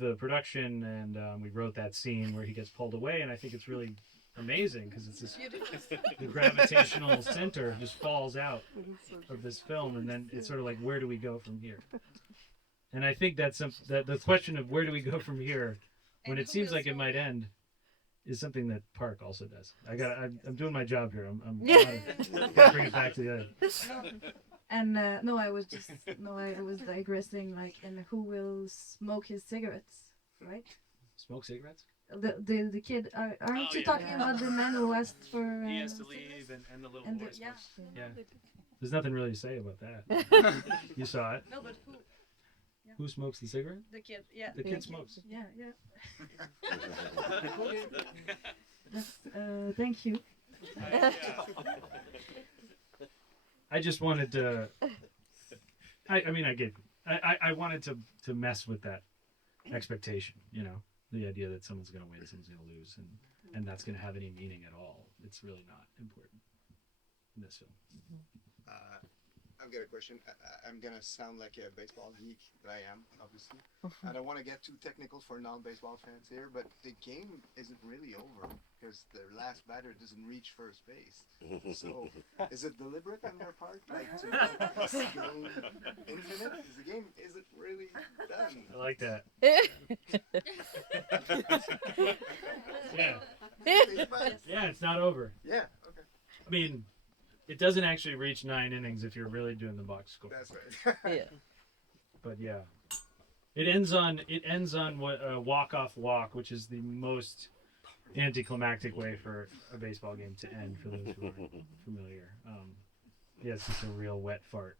the production, and we wrote that scene where he gets pulled away, and I think it's really amazing because it's the gravitational center just falls out of this film, and then it's sort of like, where do we go from here? And I think that the question of where do we go from here when it seems like it might end is something that Park also does. I'm doing my job here. I'm gotta bring it back together. And I was digressing, like, and who will smoke his cigarettes, right? Smoke cigarettes? The kid, aren't you talking about the man who asked for... he has to leave, and the little boy smokes. Yeah. There's nothing really to say about that. You saw it. No, but who? Yeah. Who smokes the cigarette? The kid, yeah. The kid smokes. Yeah. Thank you. I just wanted to... I wanted to mess with that expectation, the idea that someone's going to win, someone's going to lose, and that's going to have any meaning at all. It's really not important in this film. I've got a question. I'm going to sound like a baseball geek, but I am, obviously. I don't want to get too technical for non-baseball fans here, but the game isn't really over because the last batter doesn't reach first base. So, is it deliberate on their part, like to go infinite? Is the game isn't really done? I like that. Yeah, it's not over. Yeah. Okay. I mean, it doesn't actually reach 9 innings if you're really doing the box score. That's right. Yeah. But yeah, it ends on what walk-off walk, which is the most anticlimactic way for a baseball game to end. For those who aren't familiar, yeah, it's just a real wet fart.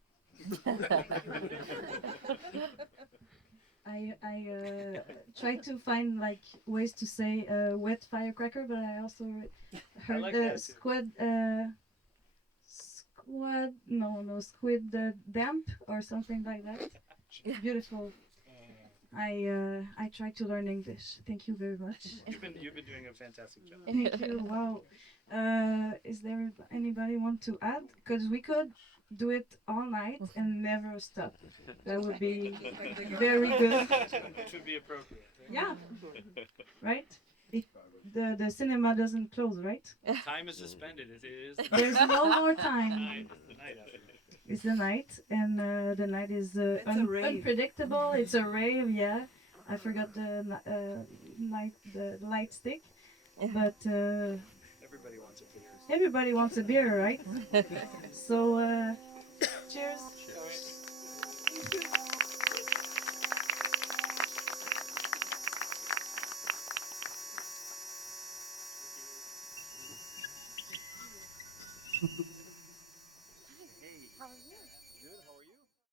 I tried to find like ways to say wet firecracker, but I also heard squid damp or something like that. Beautiful. I tried to learn English. Thank you very much. You've been doing a fantastic job. Thank you. Wow. Is there anybody want to add? Because we could do it all night and never stop. That would be very good. It would be appropriate. Yeah. Right? The cinema doesn't close, right? Time is suspended. It is. There's no more time. It's the night, and the night is unpredictable. It's a rave, yeah. I forgot the light stick, but everybody wants a beer. Everybody wants a beer, right? So, cheers. Cheers.